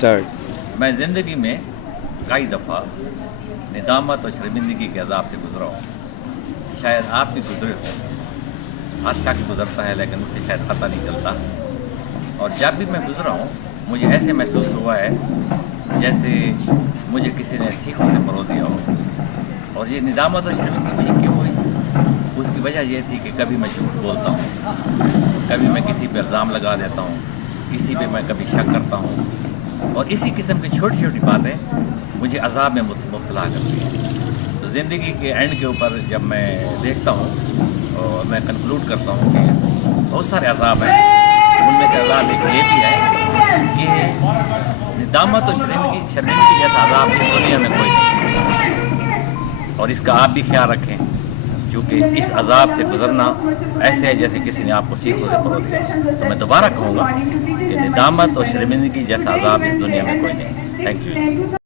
Start. میں زندگی میں کئی دفعہ ندامت اور شرمندگی کے عذاب سے گزرا ہوں. شاید آپ بھی گزرے ہوں. ہر شخص گزرتا ہے لیکن اسے شاید پتہ نہیں چلتا. اور جب بھی میں گزرا ہوں مجھے ایسے محسوس ہوا ہے جیسے مجھے کسی نے سیخوں سے پرو دیا ہو. اور یہ ندامت اور شرمندگی مجھے کیوں ہوئی؟ اس کی وجہ یہ تھی کہ کبھی میں جھوٹ بولتا ہوں، کبھی میں کسی پہ الزام لگا دیتا ہوں، کسی پہ میں کبھی شک کرتا ہوں، اور اسی قسم کی چھوٹی چھوٹی باتیں مجھے عذاب میں مبتلا کرتی ہیں. تو زندگی کے اینڈ کے اوپر جب میں دیکھتا ہوں اور میں کنکلوڈ کرتا ہوں کہ بہت سارے عذاب ہیں. ان میں سے عذاب ایک یہ بھی ہے کہ ندامت اور شرمندگی جیسا عذاب اس دنیا میں کوئی نہیں. اور اس کا آپ بھی خیال رکھیں کیونکہ اس عذاب سے گزرنا ایسے ہے جیسے کسی نے آپ کو سیخوں سے پرو دیا. تو میں دوبارہ کہوں گا کہ ندامت اور شرمندگی جیسا عذاب اس دنیا میں کوئی نہیں. Thank you.